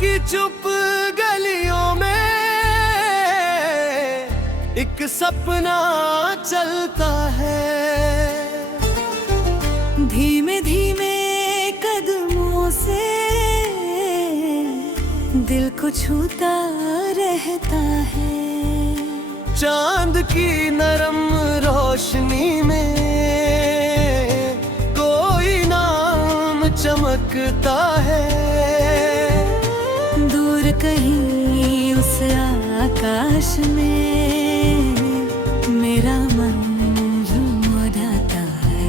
की चुप गलियों में एक सपना चलता है। धीमे धीमे कदमों से दिल को छूता रहता है। चांद की नरम रोशनी में कोई नाम चमकता है। दूर कहीं उस आकाश में मेरा मन झूमता है।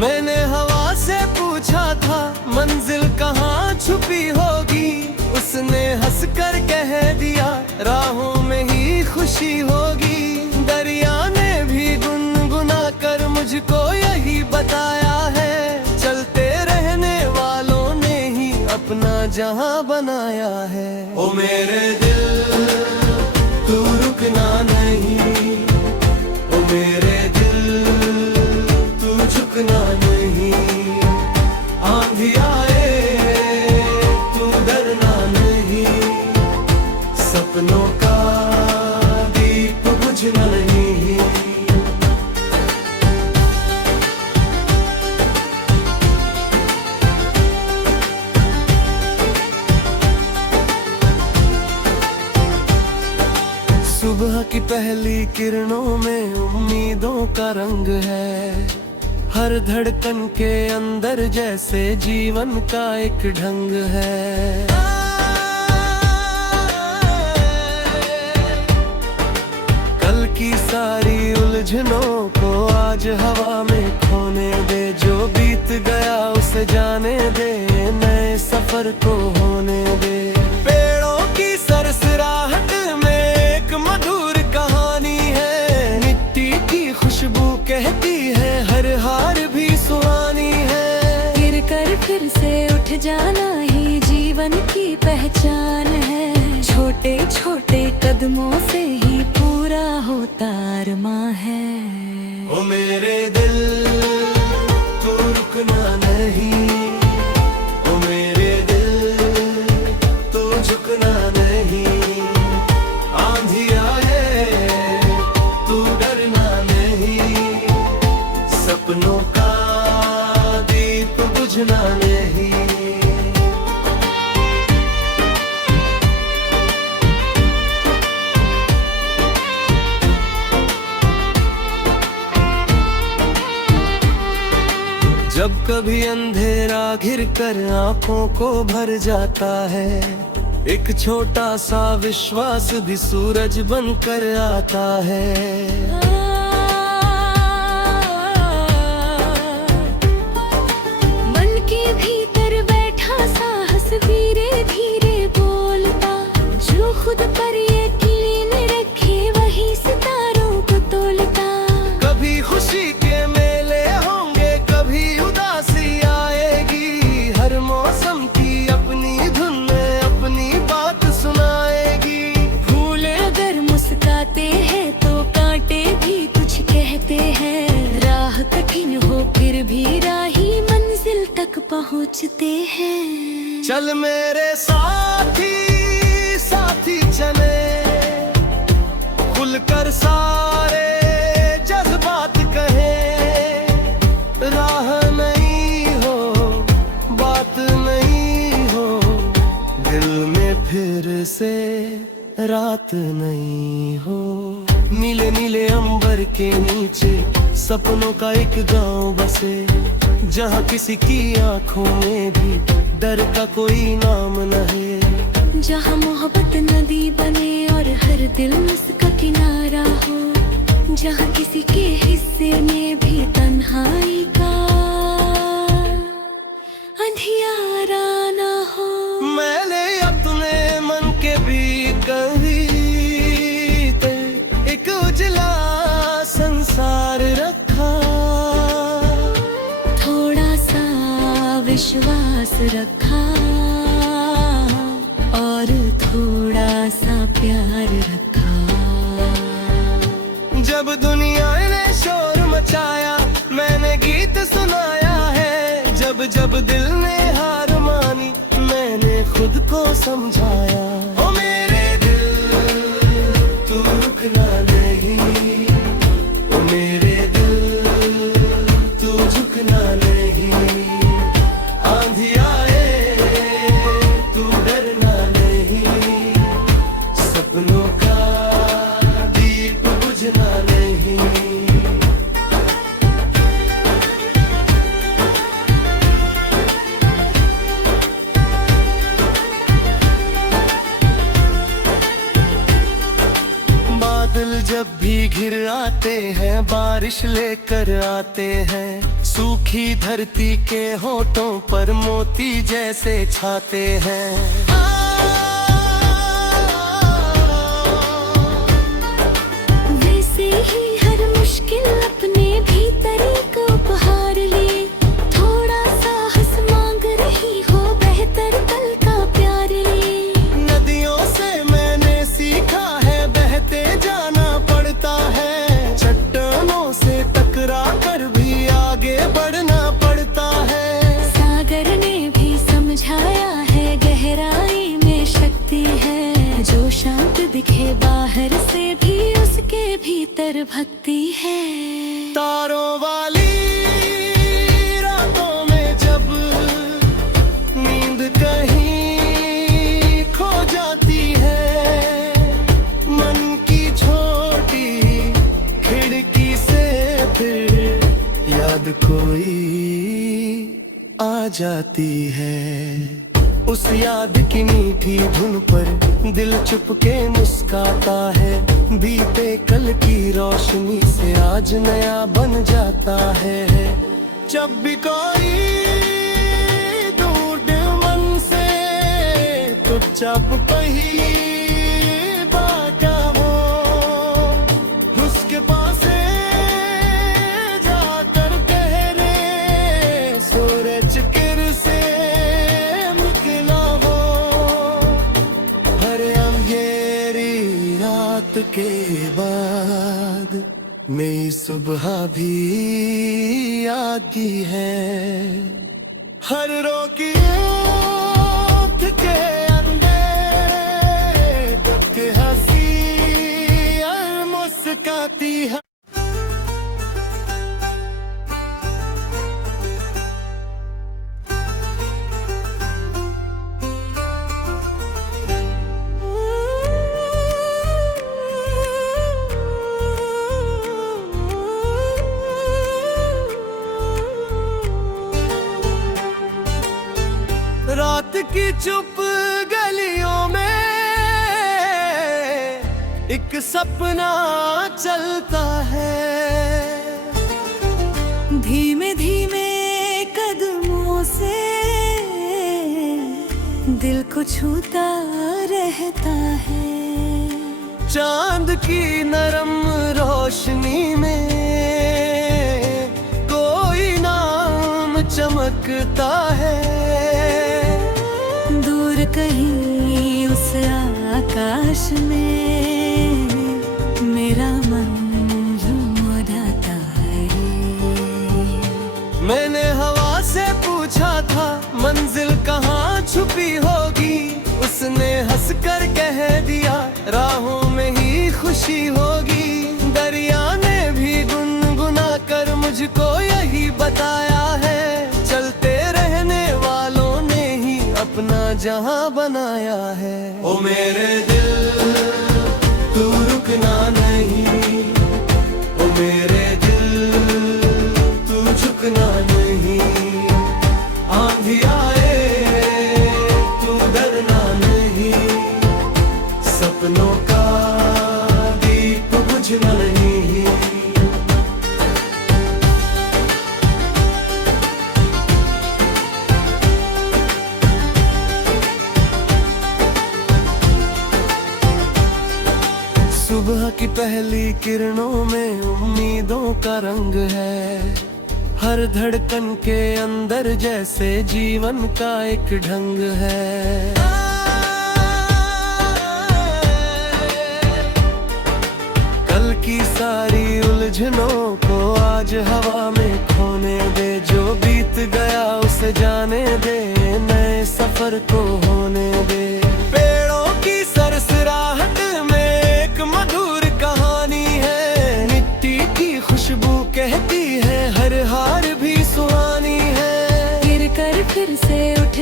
मैंने हवा से पूछा था मंजिल कहाँ छुपी होगी, उसने हंसकर कह दिया राहों में ही खुशी होगी। दरिया ने भी गुनगुना कर मुझको यही बताया है, चलते रहने वालों ने ही अपना जहां बनाया है। ओ मेरे दिल तू रुकना नहीं, ओ मेरे दिल तू झुकना नहीं। आंधी आए तू डरना नहीं, सपनों का दीप बुझना नहीं। सुबह की पहली किरणों में उम्मीदों का रंग है। हर धड़कन के अंदर जैसे जीवन का एक ढंग है। कल की सारी उलझनों को आज हवा में खोने दे, जो बीत गया उसे जाने दे, नए सफर को होने दे। पेड़ों की सरसराहट में एक मधुर कहानी है, मिट्टी की खुशबू कहती है हर हार भी सुहानी है। गिर कर फिर से उठ जाना ही जीवन की पहचान है। छोटे छोटे कदमों से ही पूरा होता अरमां है। ओ मेरे दिल तू रुकना नहीं, ओ मेरे दिल तू झुकना नहीं। आंधी आए तू डरना नहीं, सपनों का दीप बुझना नहीं। जब कभी अंधेरा घिर कर आंखों को भर जाता है, एक छोटा सा विश्वास भी सूरज बनकर आता है। मन के भीतर बैठा साहस धीरे धीरे बोलता, जो खुद पर यकीन रखे वही सितारों को तोलता। कभी खुशी के मेले होंगे, कभी उदासी आएगी, हर मौसम की अपनी धुन में अपनी बात सुनाएगी। फूल अगर मुस्कुराते हैं तो कांटे भी कुछ कहते हैं। राह कठिन हो फिर भी राही मंजिल तक पहुँचते हैं। चल मेरे साथी साथी चले, खुलकर सारे जज्बात कहे। राह नहीं हो बात नहीं हो, दिल में फिर से रात नहीं हो। नीले नीले अंबर के नीचे सपनों का एक गांव बसे, जहाँ किसी की आंखों में भी डर का कोई नाम न है। जहाँ मोहब्बत नदी बने और हर दिल उसका किनारा हो, जहाँ किसी के हिस्से में भी तन्हाई का अंधियारा ना हो। मैंने अपने मन के भी कभी एक उजला संसार रखा, थोड़ा सा विश्वास रखा और थोड़ा सा प्यार रखा। जब दुनिया ने शोर मचाया मैंने गीत सुनाया है, जब जब दिल ने हार मानी मैंने को समझाया। ओ मेरे दिल तू रुकना नहीं, ओ मेरे दिल तू झुकना नहीं। आंधी आए तू डरना नहीं, सपनों का दीप बुझना नहीं। बादल जब भी घिर आते हैं, बारिश लेकर आते हैं। सूखी धरती के होठों पर मोती जैसे छाते हैं। वैसे ही हर मुश्किल अपने भीतर एक उपहार लिए। थोड़ा साहस मांग रही हो, बेहतर कल का प्यार लिए। नदियों से मैंने सीखा है, बहते जाना पड़ता है। चट्टानों से टकरा कर भी आगे बढ़ना पड़ता है। सागर ने भी समझाया है, गहराई में शक्ति है। जो शांत दिखे बाहर से भी, उसके भीतर भक्ति है। तारों वाली रातों में जब नींद कहीं खो जाती है, मन की छोटी खिड़की से फिर याद कोई आ जाती है। उस याद की मीठी धुन पर दिल चुपके मुस्काता है। बीते कल की रोशनी से आज नया बन जाता है। जब भी कोई दूर दिल मन से चुपचाप कहीं बाका हो, उसके पास जाकर गहरे सूरज किर से निकला हो। हर अंधेरी रात के बाद नई सुबह भी आती है। हर रोकी आँख के अंदर तक हंसी और मुस्काती है। रात की चुप गलियों में एक सपना चलता है। धीमे धीमे कदमों से दिल को छूता रहता है। चांद की नरम रोशनी में कोई नाम चमकता है। दूर कहीं उस आकाश में मेरा मन झूमता है। मैंने हवा से पूछा था मंजिल कहाँ छुपी होगी, उसने हंसकर कह दिया राहों में ही खुशी होगी। दरिया ने भी गुनगुना कर मुझको यही बताया है, चलते रहने वालों ने ही अपना जहां बनाया है। ओ मेरे दिल तू रुकना नहीं, ओ मेरे दिल तू झुकना नहीं। आंधी आए तू डरना नहीं, सपनों का दीप बुझना नहीं। सुबह की पहली किरणों में उम्मीदों का रंग है। हर धड़कन के अंदर जैसे जीवन का एक ढंग है। कल की सारी उलझनों को आज हवा में खोने दे। जो बीत गया उसे जाने दे, नए सफर को होने दे।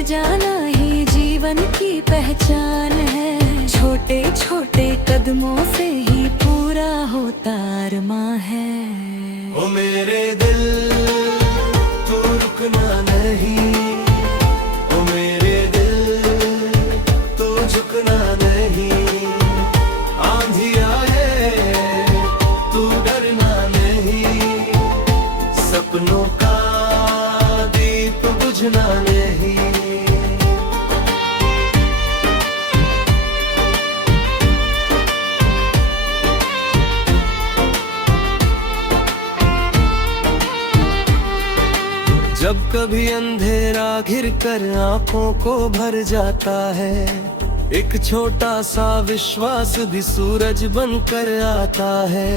जाना ही जीवन की पहचान है। छोटे छोटे कदमों से ही पूरा होता अरमां है। ओ मेरे दिल तू रुकना नहीं, ओ मेरे दिल तू झुकना नहीं। आंधी आए तू डरना नहीं, सपनों का दीप बुझना नहीं। जब कभी अंधेरा घिर कर आंखों को भर जाता है, एक छोटा सा विश्वास भी सूरज बनकर आता है।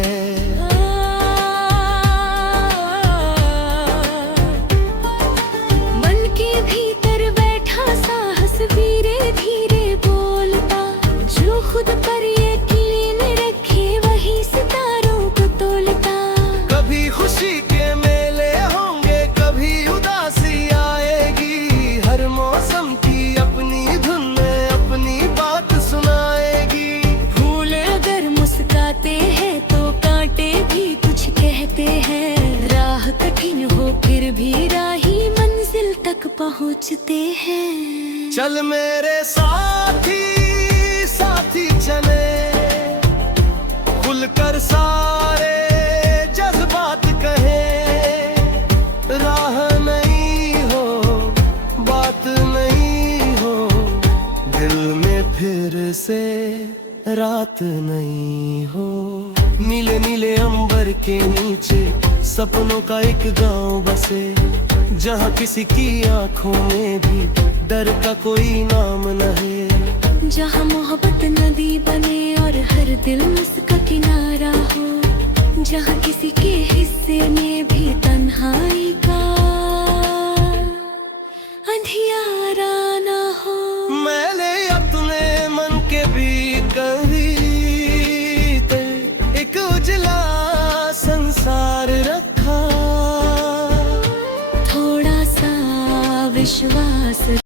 मन के भीतर बैठा साहस धीरे धीरे बोलता, जो खुद पर यकीन रखे वही सितारों को तोलता। कभी खुशी के मेले होंगे, कभी उदासी आएगी, हर मौसम की अपनी धुन में अपनी बात सुनाएगी। फूल अगर मुस्काते हैं तो कांटे भी कुछ कहते हैं। राह कठिन हो फिर भी राही मंजिल तक पहुंचते हैं। चल मेरे साथी साथी चले, खुलकर सारे जज्बात कहें। राह नहीं हो, बात नहीं हो, दिल में फिर से रात नहीं हो। नीले नीले अंबर के नीचे सपनों का एक गांव बसे, जहाँ किसी की आंखों में भी डर का कोई नाम न है। जहाँ मोहब्बत नदी बने और हर दिल उसका किनारा हो, जहाँ किसी के हिस्से में भी तन्हाई का अंधियारा ना हो। मैंने अपने मन के भी कभी एक उजला संसार रखा। थोड़ा सा विश्वास